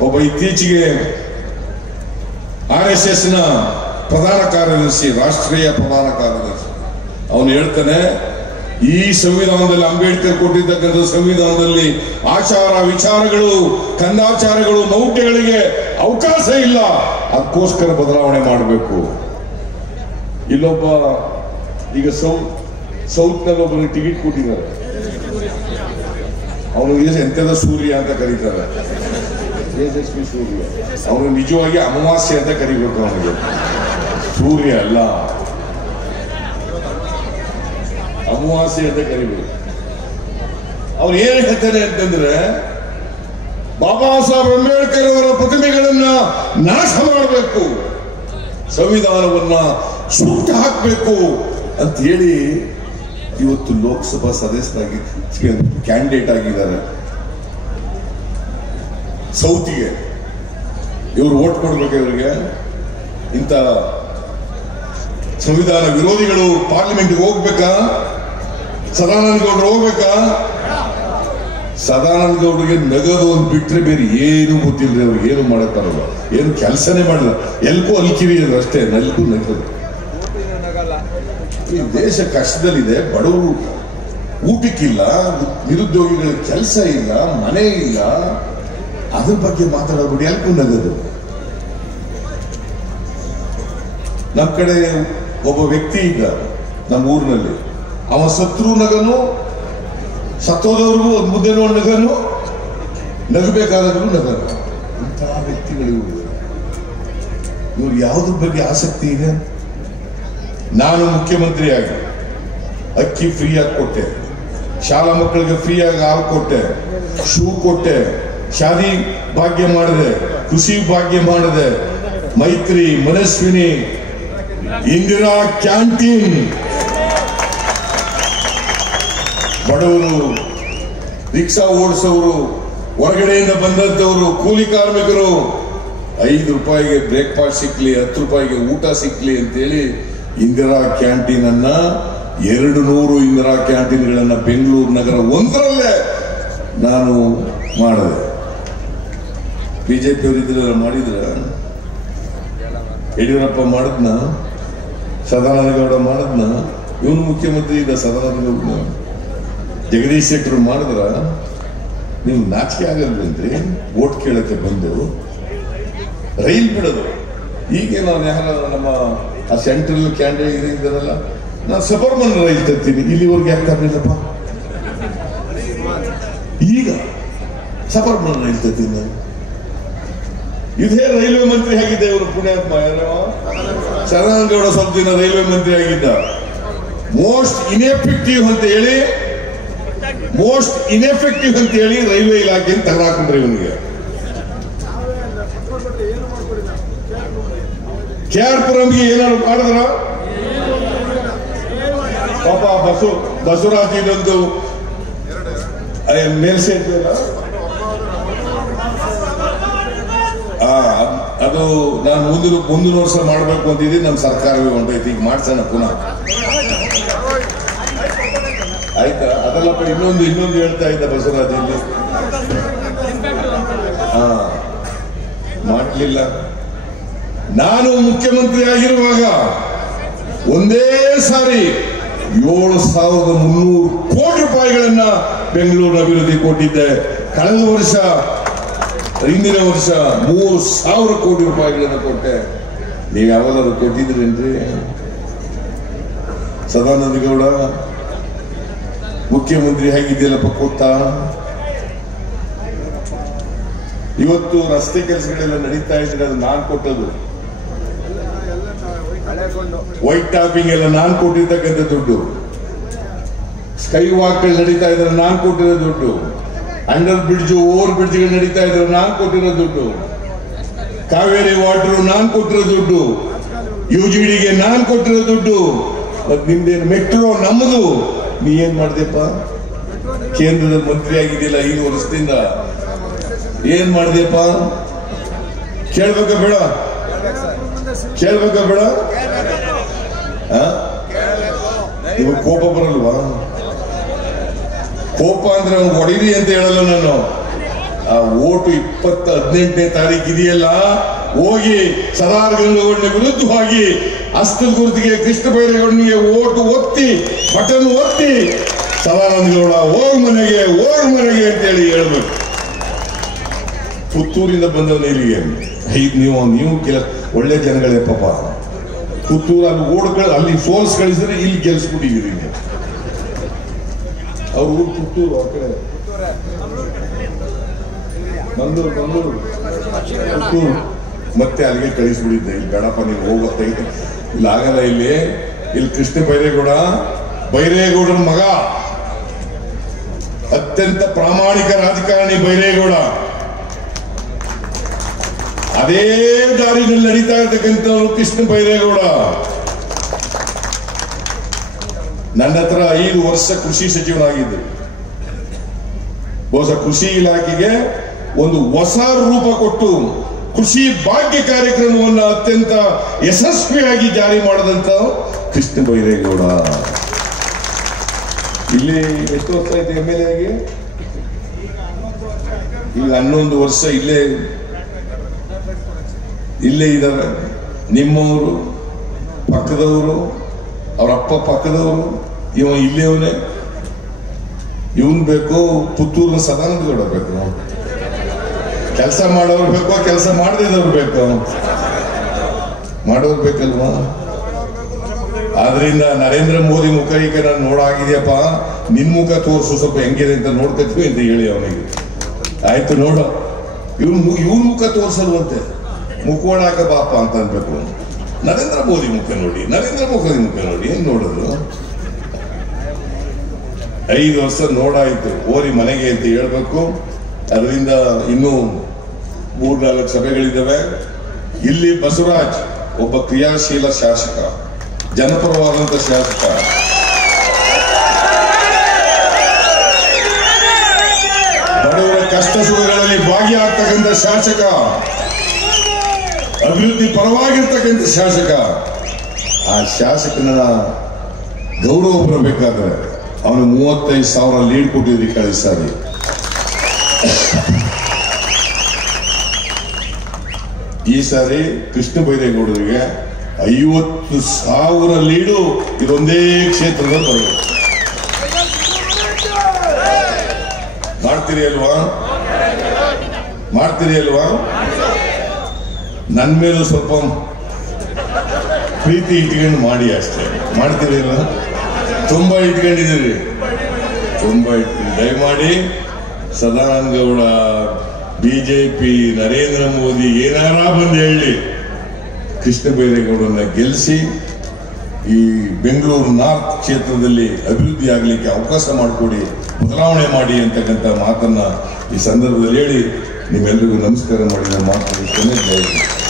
ಒಬ್ಬ ಇತ್ತೀಚೆಗೆ RSS ನ ಪ್ರಧಾನ ಕಾರ್ಯದರ್ಶಿ, ರಾಷ್ಟ್ರೀಯ ಪ್ರಧಾನ ಕಾರ್ಯದರ್ಶಿ, ಅವನು ಹೇಳ್ತಾನೆ, ಈ ಸಂವಿಧಾನದಲ್ಲಿ ಅಂಬೇಡ್ಕರ್ ಕೊಟ್ಟಿರ್ತಕ್ಕಂಥ ಸಂವಿಧಾನದಲ್ಲಿ ಆಚಾರ ವಿಚಾರಗಳು, ಕಂದಾಚಾರಗಳು, ಮೌಢ್ಯಗಳಿಗೆ ಅವಕಾಶ ಇಲ್ಲ. ಅದಕ್ಕೋಸ್ಕರ ಬದಲಾವಣೆ ಮಾಡಬೇಕು. ಇಲ್ಲೊಬ್ಬ ಈಗ ಸೌತ್ ನಲ್ಲಿ ಒಬ್ಬರಿಗೆ ಟಿಕೆಟ್ ಕೊಟ್ಟಿದ್ದಾರೆ. ಅವನಿಗೆ ಎಂತೆಲ್ಲ ಸೂರ್ಯ ಅಂತ ಕರೀತಾರೆ, ತೇಜಸ್ವಿ ಸೂರ್ಯ. ಅವನು ನಿಜವಾಗಿ ಅಮಾವಾಸ್ಯೆ ಅಂತ ಕರಿಬೇಕು. ಅವನಿಗೆ ಸೂರ್ಯ ಅಲ್ಲ, ಅಮಾವಾಸ್ಯೆ ಅಂತ ಕರಿಬೇಕು. ಅವ್ರು ಏನ್ ಹೇಳ್ತಾರೆ ಅಂತಂದ್ರೆ, ಬಾಬಾ ಸಾಹೇಬ್ ಅಂಬೇಡ್ಕರ್ ಅವರ ಪ್ರತಿಮೆಗಳನ್ನ ನಾಶ ಮಾಡಬೇಕು, ಸಂವಿಧಾನವನ್ನ ಸುಟ್ಟು ಹಾಕಬೇಕು ಅಂತ ಹೇಳಿ ಇವತ್ತು ಲೋಕಸಭಾ ಸದಸ್ಯರಾಗಿ ಕ್ಯಾಂಡಿಡೇಟ್ ಆಗಿದ್ದಾರೆ. ಸೌತಿಗೆ ಇವರು ಓಟ್ ಕೊಡ್ಬೇಕು. ಇವರಿಗೆ ಇಂಥ ಸಂವಿಧಾನ ವಿರೋಧಿಗಳು ಪಾರ್ಲಿಮೆಂಟ್ಗೆ ಹೋಗ್ಬೇಕಾ? ಸದಾನಂದ ಗೌಡರು ಹೋಗ್ಬೇಕಾ? ಸದಾನಂದ ಗೌಡರಿಗೆ ನಗದು ಒಂದು ಬಿಟ್ರೆ ಬೇರೆ ಏನು ಗೊತ್ತಿಲ್ಲರಿ. ಅವ್ರಿಗೆ ಏನು ಮಾಡಕ್ಕಾಗಲ್ಲ, ಏನು ಕೆಲಸನೇ ಮಾಡಲ್ಲ. ಎಲ್ಗೂ ಅಲ್ಕಿರಿ ಅದು ಅಷ್ಟೇ, ನಲ್ಗೂ ನಗದು. ಈ ದೇಶ ಕಷ್ಟದಲ್ಲಿದೆ, ಬಡವರು ಊಟಕ್ಕಿಲ್ಲ, ನಿರುದ್ಯೋಗಿಗಳ ಕೆಲಸ ಇಲ್ಲ, ಮನೆ ಇಲ್ಲ, ಅದ್ರ ಬಗ್ಗೆ ಮಾತಾಡೋದು ಎಲ್ಗೂ ನಗದು. ನಮ್ಮ ಕಡೆ ಒಬ್ಬ ವ್ಯಕ್ತಿ ಇದ್ದ ನಮ್ಮ ಊರಿನಲ್ಲಿ, ಅವ ಸತ್ರು ನಗನು, ಸತ್ತೋದವ್ರಿಗೂ ಒಂದು ಮುದ್ದೆನೋ ನಗನು, ನಗಬೇಕಾದರೂ ನಗನು. ಇಂತಹ ವ್ಯಕ್ತಿಗಳು ಇವ್ರು ಯಾವುದ್ರ ಬಗ್ಗೆ ಆಸಕ್ತಿ ಇದೆ? ನಾನು ಮುಖ್ಯಮಂತ್ರಿಯಾಗಿ ಅಕ್ಕಿ ಫ್ರೀಯಾಗಿ ಕೊಟ್ಟೆ, ಶಾಲಾ ಮಕ್ಕಳಿಗೆ ಫ್ರೀಯಾಗಿ ಹಾಲು ಕೊಟ್ಟೆ, ಶೂ ಕೊಟ್ಟೆ, ಶಾದಿ ಭಾಗ್ಯ ಮಾಡಿದೆ, ಕೃಷಿ ಭಾಗ್ಯ ಮಾಡಿದೆ, ಮೈತ್ರಿ, ಮನಸ್ವಿನಿ, ಇಂದಿರಾ ಕ್ಯಾಂಟೀನ್, ಬಡವರು, ರಿಕ್ಷಾ ಓಡಿಸೋರು, ಹೊರಗಡೆಯಿಂದ ಬಂದಂತವರು, ಕೂಲಿ ಕಾರ್ಮಿಕರು 5 ರೂಪಾಯಿಗೆ ಬ್ರೇಕ್ಫಾಸ್ಟ್ ಸಿಕ್ಲಿ, 10 ರೂಪಾಯಿಗೆ ಊಟ ಸಿಕ್ಲಿ ಅಂತೇಳಿ ಇಂದಿರಾ ಕ್ಯಾಂಟೀನ್ ಅನ್ನ 200 ಇಂದಿರಾ ಕ್ಯಾಂಟೀನ್ಗಳನ್ನ ಬೆಂಗಳೂರು ನಗರ ಒಂದರಲ್ಲೇ ನಾನು ಮಾಡಿದೆ. ಬಿಜೆಪಿ ಅವರು ಇದ್ರ ಮಾಡಿದ್ರ, ಯಡಿಯೂರಪ್ಪ ಮಾಡಿದ್ನ, ಸದಾನಂದ ಗೌಡ ಮಾಡಿದ್ನ, ಇವನು ಮುಖ್ಯಮಂತ್ರಿ ಇದ್ದ ಸದಾನಂದ ಗೌಡ, ಜಗದೀಶ್ ಶೆಟ್ಟರು ಮಾಡಿದ್ರ. ನೀವು ನಾಚಿಕೆ ಆಗಲ್ವೇನ್ರಿ ಓಟ್ ಕೇಳಕ್ಕೆ ಬಂದು ರೈಲ್ ಬಿಡೋದು? ಈಗ ನಾನು ಯಾರ ನಮ್ಮ ಆ ಸೆಂಟ್ರಲ್ ಕ್ಯಾಂಡಿಡೇಟ್ ಇದ್ದಾರಲ್ಲ, ನಾನು ಸಬರ್ಬನ್ ರೈಲ್ ತರ್ತೀನಿ, ಇಲ್ಲಿವರೆಗೆ ಯಾಕೆ ತರಲಿಲ್ಲಪ್ಪ? ಈಗ ಸಬರ್ಬನ್ ರೈಲ್ ತರ್ತೀನಿ ನಾನು. ಇದೇ ರೈಲ್ವೆ ಮಂತ್ರಿ ಆಗಿದ್ದ ಇವರು, ಪುಣ್ಯಾತ್ಮ ಸದಾನಂದ ಗೌಡ ಸ್ವಲ್ಪ ದಿನ ರೈಲ್ವೆ ಮಂತ್ರಿ ಆಗಿದ್ದ. ಮೋಸ್ಟ್ ಇನ್ಎಫೆಕ್ಟಿವ್ ಅಂತ ಹೇಳಿ ರೈಲ್ವೆ ಇಲಾಖೆ ತೆಗೆದಾಕೊಂಡ್ರಿ ಇವನಿಗೆ. KR-ಪುರಂಗೆ ಏನಾದ್ರು ಮಾಡಿದ್ರ? ಪಾಪ ಬಸವರಾಜ್ ಇದೊಂದು ಮೇಲ್ಸೇತುವೆ ಅದು ನಾನು ಮುಂದಿನ ವರ್ಷ ಮಾಡಬೇಕು ಅಂತಿದ್ದೀನಿ. ನಮ್ಮ ಸರ್ಕಾರವೇ ಹೊಂಟೈತಿ, ಈಗ ಮಾಡ್ಸೋಣ ಪುನಃ. ಆಯ್ತಾ? ಅದಲ್ಲಪ್ಪ, ಇನ್ನೊಂದು ಹೇಳ್ತಾ ಇದ್ದ ಬಸವರಾಜ್ ಇಲ್ಲಿ ಮಾಡಲಿಲ್ಲ. ನಾನು ಮುಖ್ಯಮಂತ್ರಿ ಆಗಿರುವಾಗ ಒಂದೇ ಸಾರಿ 7,300 ಕೋಟಿ ರೂಪಾಯಿಗಳನ್ನ ಬೆಂಗಳೂರು ಅಭಿವೃದ್ಧಿ ಕೊಟ್ಟಿದ್ದೆ. ಕಳೆದ ವರ್ಷ, ಹಿಂದಿನ ವರ್ಷ 3,000 ಕೋಟಿ ರೂಪಾಯಿಗಳನ್ನ ಕೊಟ್ಟೆ. ನೀವು ಯಾವಾಗಾದ್ರೂ ಕೊಟ್ಟಿದ್ರೇನ್ರಿ? ಸದಾನಂದ ಗೌಡ ಮುಖ್ಯಮಂತ್ರಿ ಆಗಿದ್ದಿಲ್ಲಪ್ಪ, ಕೊಟ್ಟ? ಇವತ್ತು ರಸ್ತೆ ಕೆಲಸಗಳೆಲ್ಲ ನಡೀತಾ ಇದ್ರೆ ಅದು ನಾನ್ ಕೊಟ್ಟದು. ವೈಟ್ ಟಾಪಿಂಗ್ ಎಲ್ಲ ನಾನ್ ಕೊಟ್ಟಿರ್ತಕ್ಕಂಥ ದುಡ್ಡು. ಸ್ಕೈ ವಾಕ್ಗಳು ನಡೀತಾ ಇದ್ರೆ ನಾನ್ ಕೊಟ್ಟಿರೋ ದುಡ್ಡು. ಅಂಡರ್ ಬ್ರಿಡ್ಜ್, ಓವರ್ ಬ್ರಿಡ್ಜ್ಗಳು ನಡೀತಾ ಇದ್ರೆ ನಾನ್ ಕೊಟ್ಟಿರೋ ದುಡ್ಡು. ಕಾವೇರಿ ವಾಟರ್ ನಾನ್ ಕೊಟ್ಟಿರೋ ದುಡ್ಡು. UGDಗೆ ನಾನ್ ಕೊಟ್ಟಿರೋ ದುಡ್ಡು. ನಿಮ್ದೇನು ಮೆಟ್ರೋ ನಮ್ಮದು. ನೀ ಏನ್ ಮಾಡ್ದೆಪ್ಪ? ಕೇಂದ್ರದ ಮಂತ್ರಿ ಆಗಿದ್ದಿಲ್ಲ 5 ವರ್ಷದಿಂದ. ಏನ್ ಮಾಡ್ದೆಪ್ಪ? ಕೇಳ್ಬೇಕ ಬೇಡ? ನಿಮಗೆ ಕೋಪ ಬರಲ್ವಾ? ಕೋಪ ಅಂದ್ರೆ ಅವ್ನು ಹೊಡಿರಿ ಅಂತ ಹೇಳಲ್ಲ ನಾನು. ಆ ಓಟು 18ನೇ ತಾರೀಕು ಇದೆಯಲ್ಲ, ಹೋಗಿ ಸದಾನಂದ ಗೌಡನ ವಿರುದ್ಧವಾಗಿ ಹಸ್ತದ ಗುರುತಿಗೆ ಕೃಷ್ಣ ಬೈರೇಗೌಡನಿಗೆ ಓಟು ಒತ್ತಿ, ಬಟನ್ ಒತ್ತಿ, ಸದಾನಂದ ಗೌಡ ಹೋಗ್ ಮನೆಗೆ ಅಂತೇಳಿ ಹೇಳ್ಬೇಕು. ಪುತ್ತೂರಿಂದ ಬಂದವನು ಇಲ್ಲಿಗೆ. ನೀವು ಕೆಲ ಒಳ್ಳೆ ಜನಗಳೇ ಪಾಪ. ಪುತ್ತೂರು ಅಲ್ಲಿ ಸೋಲ್ಸ್ ಕಳಿಸಿದ್ರೆ ಇಲ್ಲಿ ಗೆಲ್ಸ್ಬಿಟ್ಟಿದ್ದೀರಿ. ಅವ್ರ ಊರು ಪುತ್ತೂರು, ಆ ಕಡೆ ಮಂಗಳೂರು ಮತ್ತೆ ಅಲ್ಲಿಗೆ ಕಳಿಸ್ಬಿಟ್ಟಿದ್ದೆ. ಇಲ್ಲಿ ಬೇಡಪ್ಪ ನೀವು ಹೋಗುತ್ತೆ, ಇಲ್ಲಿ ಆಗಲ್ಲ. ಇಲ್ಲಿ ಕೃಷ್ಣ ಬೈರೇಗೌಡನ ಮಗ, ಅತ್ಯಂತ ಪ್ರಾಮಾಣಿಕ ರಾಜಕಾರಣಿ ಬೈರೇಗೌಡ. ಅದೇ ದಾರಿನಲ್ಲಿ ನಡೀತಾ ಇರ್ತಕ್ಕಂಥವ್ರು ಕೃಷ್ಣ ಬೈರೇಗೌಡ. ನನ್ನ ಹತ್ರ 5 ವರ್ಷ ಕೃಷಿ ಸಚಿವನಾಗಿದ್ದು. ಬಹುಶಃ ಕೃಷಿ ಇಲಾಖೆಗೆ ಒಂದು ಹೊಸ ರೂಪ ಕೊಟ್ಟು ಕೃಷಿ ಭಾಗ್ಯ ಕಾರ್ಯಕ್ರಮವನ್ನು ಅತ್ಯಂತ ಯಶಸ್ವಿಯಾಗಿ ಜಾರಿ ಮಾಡಿದಂತ ಕೃಷ್ಣ ಬೈರೇಗೌಡ. ಇಲ್ಲಿ ಎಷ್ಟು ವರ್ಷ ಆಯ್ತು MLA ಆಗಿ? ಈಗ 11 ವರ್ಷ ಇಲ್ಲೇ ಇದ್ದಾರೆ. ನಿಮ್ಮವರು, ಪಕ್ಕದವರು, ಅವರಪ್ಪ ಪಕ್ಕದವರು, ಇವ ಇಲ್ಲಿಯವನೇ. ಇವನ್ ಬೇಕು, ಪುತ್ತೂರಿನ ಸದಾನಂದ ಗೌಡ ಬೇಕು. ಕೆಲಸ ಮಾಡೋರು ಬೇಕು, ಕೆಲಸ ಮಾಡದಿದ್ದವ್ರು ಬೇಕು. ಮಾಡೋರು ಬೇಕಲ್ವಾ? ಆದ್ರಿಂದ ನರೇಂದ್ರ ಮೋದಿ ಮುಖ ಈಗ ನಾನು ನೋಡಾಗಿದೆಯಪ್ಪ, ನಿನ್ ಮುಖ ತೋರಿಸು, ಸ್ವಲ್ಪ ಹೆಂಗಿದೆ ಅಂತ ನೋಡ್ಕೊತೀವಿ ಅಂತ ಹೇಳಿ ಅವನಿಗೆ. ಆಯ್ತು ನೋಡು, ಇವನ್ ಮುಖ ತೋರಿಸಲ್ವಂತೆ, ಮುಖವಾಡಾಕ ಬಾಪ ಅಂತ ಅನ್ಬೇಕು. ನರೇಂದ್ರ ಮೋದಿ ಮುಖ ನೋಡಿ, ನರೇಂದ್ರ ಮೋದಿ ಮುಖ ನೋಡಿ, ಏನ್ ನೋಡೋದು? 5 ವರ್ಷ ನೋಡಾಯ್ತು, ಓರಿ ಮನೆಗೆ ಅಂತ ಹೇಳ್ಬೇಕು. ಅದರಿಂದ ಇನ್ನೂ 3-4 ಸಭೆಗಳಿದ್ದಾವೆ. ಇಲ್ಲಿ ಬಸವರಾಜ್ ಒಬ್ಬ ಕ್ರಿಯಾಶೀಲ ಶಾಸಕ, ಜನಪರವಾದಂತ ಶಾಸಕ. ಬಡವರ ಕಷ್ಟ ಸುಖಗಳಲ್ಲಿ ಭಾಗಿಯಾಗ್ತಕ್ಕಂಥ ಶಾಸಕ, ಅಭಿವೃದ್ಧಿ ಪರವಾಗಿರ್ತಕ್ಕಂಥ ಶಾಸಕ. ಆ ಶಾಸಕನ ಗೌರವ ಬರಬೇಕಾದ್ರೆ ಅವನು 35,000 ಲೀಡ್ ಕೊಟ್ಟಿದ್ರಿ ಕಳೆದ ಸಾರಿ. ಈ ಸಾರಿ ಕೃಷ್ಣ ಬೈರೇಗೌಡರಿಗೆ 50,000 ಲೀಡು ಇದೊಂದೇ ಕ್ಷೇತ್ರದಲ್ಲಿ ಬರಬೇಕು. ಮಾಡ್ತೀರಿ ಅಲ್ವಾ? ನನ್ನ ಮೇಲೂ ಸ್ವಲ್ಪ ಪ್ರೀತಿ ಇಟ್ಕೊಂಡು ಮಾಡಿ ಅಷ್ಟೇ. ಮಾಡ್ತೀರಿ ಅಲ್ವಾ? ತುಂಬಾ ಇಟ್ಕೊಂಡಿದ್ದೀರಿ, ದಯಮಾಡಿ ಸದಾನಂದ ಗೌಡ, ಬಿಜೆಪಿ, ನರೇಂದ್ರ ಮೋದಿ ಏನಾರ ಬಂದು ಹೇಳಿ ಕೃಷ್ಣ ಬೈರೇಗೌಡರನ್ನ ಗೆಲ್ಲಿಸಿ ಈ ಬೆಂಗಳೂರು ನಾರ್ತ್ ಕ್ಷೇತ್ರದಲ್ಲಿ ಅಭಿವೃದ್ಧಿ ಆಗಲಿಕ್ಕೆ ಅವಕಾಶ ಮಾಡಿಕೊಡಿ, ಬದಲಾವಣೆ ಮಾಡಿ ಅಂತಕ್ಕಂಥ ಮಾತನ್ನ ಈ ಸಂದರ್ಭದಲ್ಲಿ ಹೇಳಿ ನಿಮ್ಮೆಲ್ಲರಿಗೂ ನಮಸ್ಕಾರ ಮಾಡಿ ನಾನು ಮಾತನಾಡುತ್ತೇನೆ. ಜೈ ಹಿಂದ್.